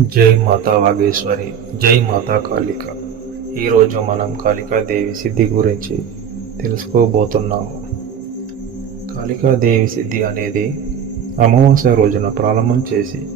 జై మాతా వాగేశ్వరి జై మాతా కాళిక. ఈరోజు మనం కాళికాదేవి సిద్ధి గురించి తెలుసుకోబోతున్నాము. కాళికాదేవి సిద్ధి అనేది అమావాస్య రోజున ప్రారంభం చేసి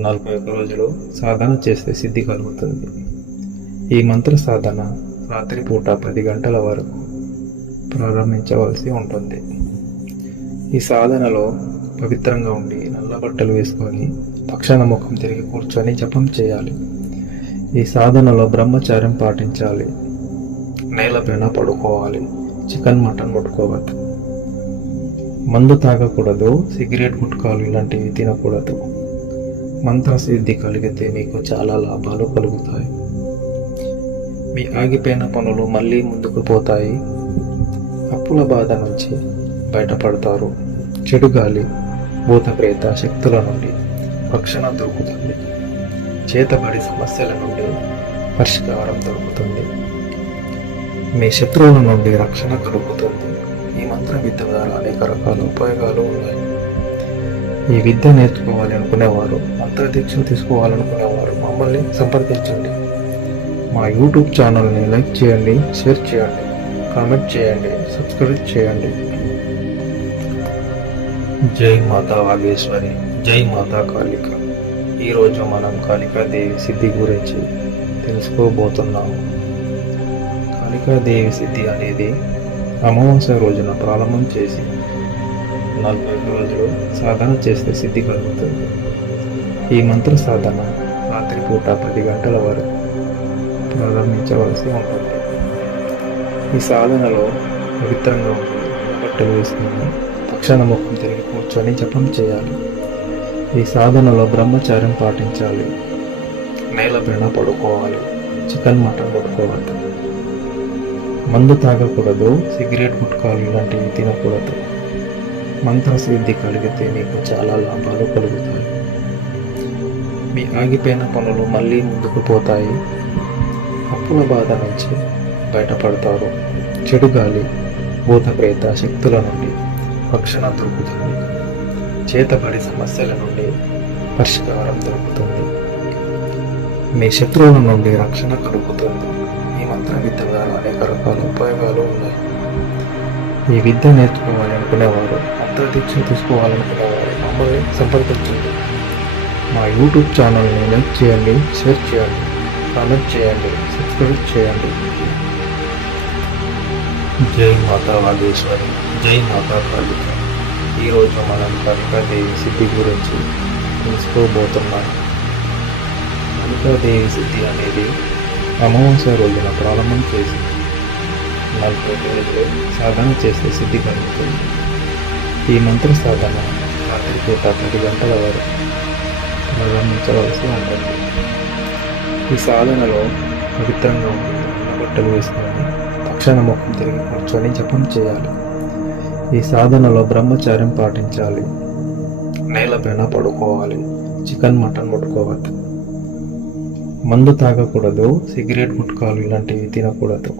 నలభై ఒక్క రోజులు సాధన చేస్తే సిద్ధి కలుగుతుంది. ఈ మంత్ర సాధన రాత్రిపూట పది గంటల వరకు ప్రారంభించవలసి ఉంటుంది. ఈ సాధనలో పవిత్రంగా ఉండి నల్ల బట్టలు వేసుకొని పక్షాన ముఖం తిరిగి కూర్చొని జపం చేయాలి. ఈ సాధనలో బ్రహ్మచార్యం పాటించాలి. నేలపైన పడుకోవాలి. చికెన్ మటన్ ముట్టుకోవద్దు. మందు తాగకూడదు. సిగరెట్ గుట్కాలు ఇలాంటివి తినకూడదు. మంత్రసిద్ధి కలిగితే మీకు చాలా లాభాలు కలుగుతాయి. మీ ఆగిపోయిన పనులు మళ్ళీ ముందుకు పోతాయి. అప్పుల బాధ నుంచి బయటపడతారు. చెడు గాలి భూత ప్రేత శక్తుల నుండి రక్షణ దొరుకుతుంది. చేతబడి సమస్యల నుండి పరిష్కారం దొరుకుతుంది. మీ శత్రువుల నుండి రక్షణ కలుగుతుంది. ఈ మంత్ర విద్య ద్వారా అనేక రకాల ఉపయోగాలు ఉన్నాయి. ఈ విద్య నేర్చుకోవాలి అనుకునేవారు మంత్రదీక్ష తీసుకోవాలనుకునేవారు మమ్మల్ని సంప్రదించండి. మా యూట్యూబ్ ఛానల్ని లైక్ చేయండి షేర్ చేయండి కామెంట్ చేయండి సబ్స్క్రైబ్ చేయండి. జై మాతా వాగేశ్వరి జై మాతా కాళిక. ఈరోజు మనం కాళికాదేవి సిద్ధి గురించి తెలుసుకోబోతున్నాము. కాళికాదేవి సిద్ధి అనేది అమావాస్య రోజున ప్రారంభం చేసి నలభై రోజులు సాధన చేస్తే సిద్ధి కలుగుతుంది. ఈ మంత్ర సాధన రాత్రిపూట పది గంటల వరకు ప్రారంభించవలసి ఉంటుంది. ఈ సాధనలో పవిత్రంగా ఉంటుంది బట్టలు వేసుకుని పక్షాన ముఖం తిరిగి కూర్చొని జపం చేయాలి. ఈ సాధనలో బ్రహ్మచార్యం పాటించాలి. నేలపైన పడుకోవాలి. చికెన్ మటన్ పడుకోవద్దు మందు తాగకూడదు. సిగరెట్ గుట్కాలు ఇలాంటివి తినకూడదు. మంత్రసిద్ధి కలిగితే మీకు చాలా లాభాలు కలుగుతాయి. మీ ఆగిపోయిన పనులు మళ్ళీ ముందుకు పోతాయి. అప్పుల బాధ నుంచి బయటపడతారు. చెడు గాలి భూత ప్రేత శక్తుల నుండి రక్షణ దొరుకుతుంది. చేతబడి సమస్యల నుండి పరిష్కారం దొరుకుతుంది. మీ శత్రువుల నుండి రక్షణ కలుగుతుంది. ఈ మంత్ర విద్య ద్వారా అనేక రకాల ఉపయోగాలు ఉన్నాయి. ఈ విద్య నేర్చుకోవాలి అనుకునేవారు అంతర్దీక్ష తీసుకోవాలనుకునేవారు మమ్మల్ని సంప్రదించండి. మా యూట్యూబ్ ఛానల్ని లైక్ చేయండి షేర్ చేయండి కామెంట్ చేయండి సబ్స్క్రైబ్ చేయండి. జై మాతా వాగేశ్వరి జై మాతా కాళిక ఈరోజు మనం కాళికాదేవి సిద్ధి గురించి తెలుసుకోబోతున్నాం. కాళికాదేవి సిద్ధి అనేది అమావాస్య రోజున ప్రారంభం చేసి నలభై రోజులు సాధన చేసే సిద్ధి కలుగుతుంది ఈ మంత్ర సాధన రాత్రిపూట పది గంటల వరకు ప్రారంభించవలసి ఉంటుంది. ఈ సాధనలో పవిత్రంగా ఉంటుంది బట్టలు వేసుకొని దక్షిణ ముఖం తిరిగి కూర్చొని జపం చేయాలి. ఈ సాధనలో బ్రహ్మచార్యం పాటించాలి. నేలపైన పడుకోవాలి. చికెన్ మటన్ ముట్టుకోవద్దు. మందు తాగకూడదు. సిగరెట్ గుట్కాలు ఇలాంటివి తినకూడదు.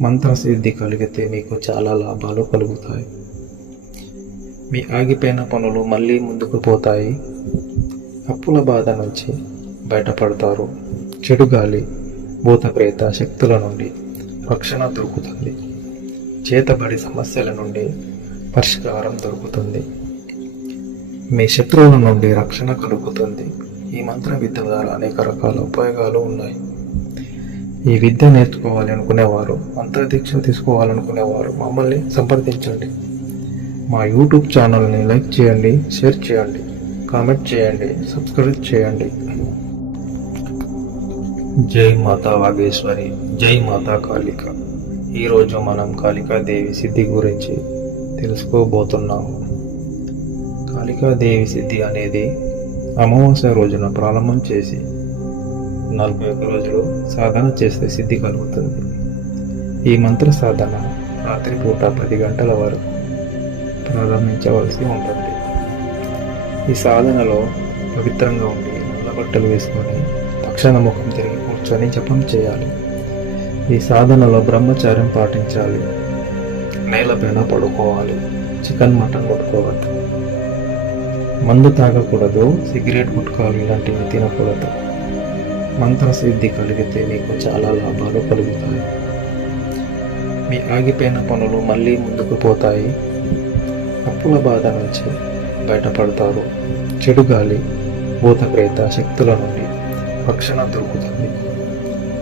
మంత్రసిద్ధి కలిగితే మీకు చాలా లాభాలు కలుగుతాయి. మీ ఆగిపోయిన పనులు మళ్ళీ ముందుకు పోతాయి. అప్పుల బాధ నుంచి బయటపడతారు. చెడు గాలి భూతప్రేత శక్తుల నుండి రక్షణ దొరుకుతుంది. చేతబడి సమస్యల నుండి పరిష్కారం దొరుకుతుంది. మీ శత్రువుల నుండి రక్షణ కలుగుతుంది. ఈ మంత్ర విద్య ద్వారా అనేక రకాల ఉపయోగాలు ఉన్నాయి. ఈ విద్య నేర్చుకోవాలి అనుకునేవారు మంత్రదీక్ష తీసుకోవాలనుకునేవారు మమ్మల్ని సంప్రదించండి. మా యూట్యూబ్ ఛానల్ని లైక్ చేయండి షేర్ చేయండి కామెంట్ చేయండి సబ్స్క్రైబ్ చేయండి. జై మాతా వాగేశ్వరి జై మాతా కాళిక. ఈరోజు మనం కాళికాదేవి సిద్ధి గురించి తెలుసుకోబోతున్నాము. కాళికాదేవి సిద్ధి అనేది అమావాస్య రోజున ప్రారంభం చేసి నలభై ఒక్క రోజులు సాధన చేస్తే సిద్ధి కలుగుతుంది. ఈ మంత్ర సాధన రాత్రిపూట పది గంటల వరకు ప్రారంభించవలసి ఉంటుంది. ఈ సాధనలో పవిత్రంగా ఉండి నల్ల బట్టలు వేసుకొని తక్షణ ముఖం తిరిగి కూర్చొని జపం చేయాలి. ఈ సాధనలో బ్రహ్మచార్యం పాటించాలి. నేలపైన పడుకోవాలి. చికెన్ మటన్ ముట్టుకోవద్దు మందు తాగకూడదు. సిగరెట్ ముట్టుకోవాలి ఇలాంటివి తినకూడదు. మంత్రసిద్ధి కలిగితే మీకు చాలా లాభాలు కలుగుతాయి. మీ ఆగిపోయిన పనులు మళ్ళీ ముందుకు పోతాయి. అప్పుల బాధ నుంచి బయటపడతారు. చెడు గాలి భూతప్రేత శక్తుల నుండి రక్షణ దొరుకుతుంది.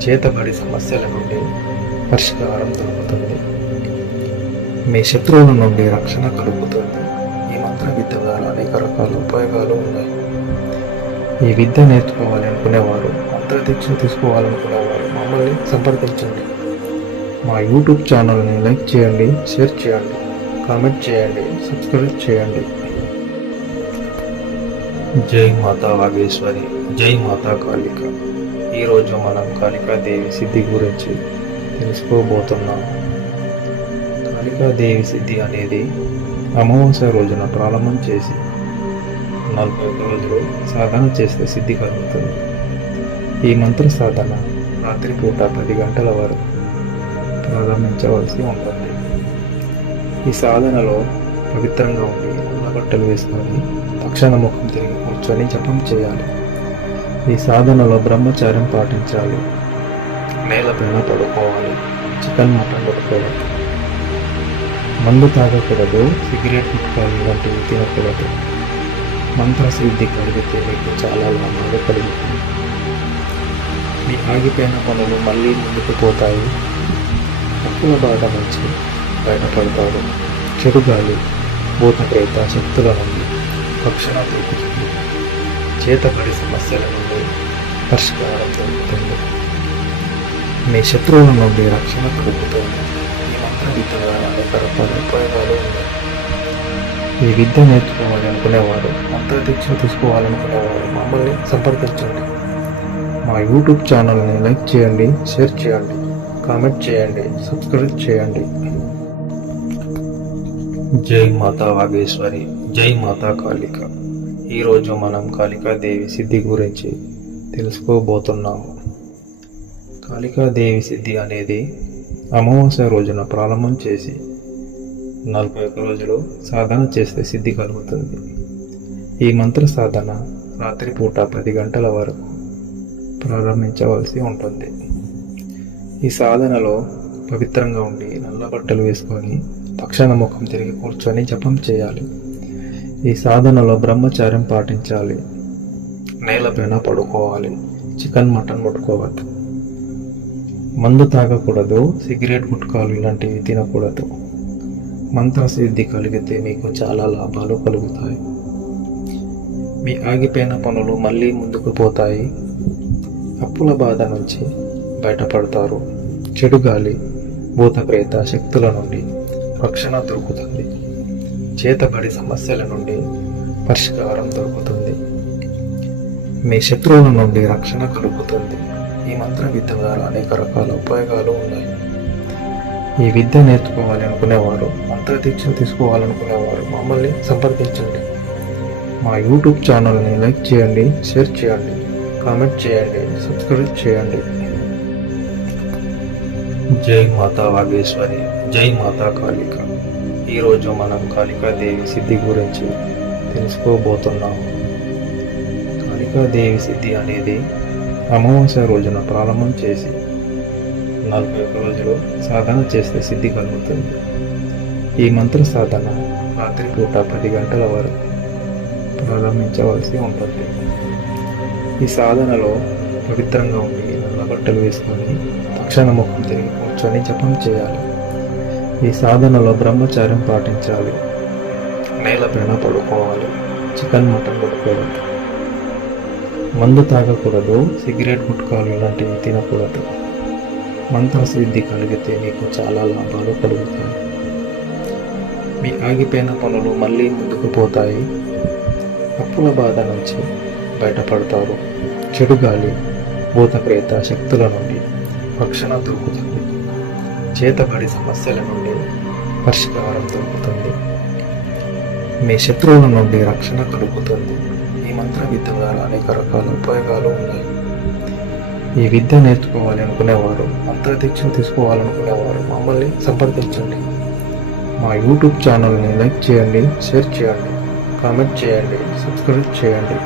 చేతబడి సమస్యల నుండి పరిష్కారం దొరుకుతుంది. మీ శత్రువుల నుండి రక్షణ కలుగుతుంది. ఈ మంత్ర విద్య ద్వారా అనేక రకాల ఉపయోగాలు ఉన్నాయి. ఈ విద్య నేర్చుకోవాలి అనుకునేవారు మంత్ర దీక్ష తీసుకోవాలనుకునేవారు మమ్మల్ని సంప్రదించండి. మా యూట్యూబ్ ఛానల్ని లైక్ చేయండి షేర్ చేయండి కామెంట్ చేయండి సబ్స్క్రైబ్ చేయండి. జై మాతా వాగేశ్వరి జై మాతా కాళిక. ఈరోజు మనం కాళికాదేవి సిద్ధి గురించి తెలుసుకోబోతున్నాం. కాళికాదేవి సిద్ధి అనేది అమావాస్య రోజున ప్రారంభం చేసి నలభై రోజులు సాధన చేస్తే సిద్ధి కలుగుతుంది. ఈ మంత్ర సాధన రాత్రిపూట పది గంటల వరకు ప్రారంభించవలసి ఉంటుంది. ఈ సాధనలో పవిత్రంగా ఉండి నల్ల బట్టలు వేసుకొని తక్షణ ముఖం తిరిగి కూర్చొని జపం చేయాలి. ఈ సాధనలో బ్రహ్మచార్యం పాటించాలి. నేలపైన పడుకోవాలి. చికెన్ మటన్ పడుకోవాలి. మందు తాగకూడదు. సిగరెట్ ముక్కలు వంటివి తినకూడదు. మంత్రసిద్ధి కలిగితే మీకు చాలా లాభాలు కలుగుతుంది మీ ఆగిపోయిన పనులు మళ్ళీ ముందుకు పోతాయి. అప్పుల బాధ నుంచి బయటపడతారు. చెడు గాలి భూతప్రేత శక్తుల నుండి పక్షాలు చేతబడి సమస్యల నుండి పరిష్కారం దొరుకుతుంది మీ శత్రువుల నుండి రక్షణ కలుగుతుంది ఈ మంత్ర విద్య ద్వారా అనేక రకాల ఉపయోగాలు ఉన్నాయి. ఈ విద్య నేర్చుకోవాలి అనుకునేవారు మంత్ర దీక్ష తీసుకోవాలనుకునేవారు మమ్మల్ని సంప్రదించండి. మా యూట్యూబ్ ఛానల్ని లైక్ చేయండి షేర్ చేయండి కామెంట్ చేయండి సబ్స్క్రైబ్ చేయండి. జై మాతా వాగేశ్వరి జై మాతా కాళిక. ఈరోజు మనం కాళికాదేవి సిద్ధి గురించి తెలుసుకోబోతున్నాము. కాళికాదేవి సిద్ధి అనేది అమావాస్య రోజున ప్రారంభం చేసి నలభై ఒక్క రోజులు సాధన చేస్తే సిద్ధి కలుగుతుంది. ఈ మంత్ర సాధన రాత్రిపూట పది గంటల వరకు ప్రారంభించవలసి ఉంటుంది. ఈ సాధనలో పవిత్రంగా ఉండి నల్ల బట్టలు వేసుకొని తక్షణ ముఖం తిరిగి కూర్చొని జపం చేయాలి. ఈ సాధనలో బ్రహ్మచార్యం పాటించాలి. నేలపైన పడుకోవాలి. చికెన్ మటన్ ముట్టుకోవద్దు. మందు తాగకూడదు. సిగరెట్ గుట్కాలు ఇలాంటివి తినకూడదు. మంత్రసిద్ధి కలిగితే మీకు చాలా లాభాలు కలుగుతాయి. మీ ఆగిపోయిన పనులు మళ్ళీ ముందుకు పోతాయి. అప్పుల బాధ నుంచి బయటపడతారు. చెడు గాలి భూతప్రేత శక్తుల నుండి రక్షణ దొరుకుతుంది. చేతబడి సమస్యల నుండి పరిష్కారం దొరుకుతుంది. మీ శత్రువుల నుండి రక్షణ కలుగుతుంది. ఈ మంత్ర విద్య ద్వారా అనేక రకాల ఉపయోగాలు ఉన్నాయి. ఈ విద్య నేర్చుకోవాలి అనుకునేవారు మంత్ర దీక్ష తీసుకోవాలనుకునేవారు మమ్మల్ని సంప్రదించండి. మా యూట్యూబ్ ఛానల్ని లైక్ చేయండి షేర్ చేయండి కామెంట్ చేయండి సబ్స్క్రైబ్ చేయండి. జై మాతా వాగేశ్వరి జై మాతా కాళిక. ఈరోజు మనం కాళికాదేవి సిద్ధి గురించి తెలుసుకోబోతున్నాము కాళికాదేవి సిద్ధి అనేది అమావాస్య రోజున ప్రారంభం చేసి నలభై ఒక్క రోజులు సాధన చేస్తే సిద్ధి కలుగుతుంది. ఈ మంత్ర సాధన రాత్రిపూట పది గంటల వరకు ప్రారంభించవలసి ఉంటుంది. ఈ సాధనలో పవిత్రంగా ఉండి బట్టలు వేసుకొని తక్షణ ముఖం తిరిగి కూర్చొని జపం చేయాలి. ఈ సాధనలో బ్రహ్మచార్యం పాటించాలి. నేలపైన పడుకోవాలి. చికెన్ మటన్ పడుకోవాలి. మందు తాగకూడదు. సిగరెట్ గుట్కాలు ఇలాంటివి తినకూడదు. మంత్రసిద్ధి కలిగితే నీకు చాలా లాభాలు కలుగుతాయి. మీ ఆగిపోయిన పనులు మళ్ళీ ముందుకు పోతాయి. అప్పుల బాధ నుంచి బయటపడతారు. చెడు గాలి భూతప్రేత శక్తుల నుండి రక్షణ దొరుకుతుంది. చేతబడి సమస్యల నుండి పరిష్కారం దొరుకుతుంది. మీ శత్రువుల నుండి రక్షణ కలుగుతుంది. ఈ మంత్ర విద్య ద్వారా అనేక రకాల ఉపయోగాలు ఉన్నాయి. ఈ విద్య నేర్చుకోవాలి అనుకునేవారు మంత్ర తీసుకోవాలనుకునేవారు మమ్మల్ని సంప్రదించండి. మా యూట్యూబ్ ఛానల్ని లైక్ చేయండి షేర్ చేయండి కామెంట్ చేయండి సబ్స్క్రైబ్ చేయండి.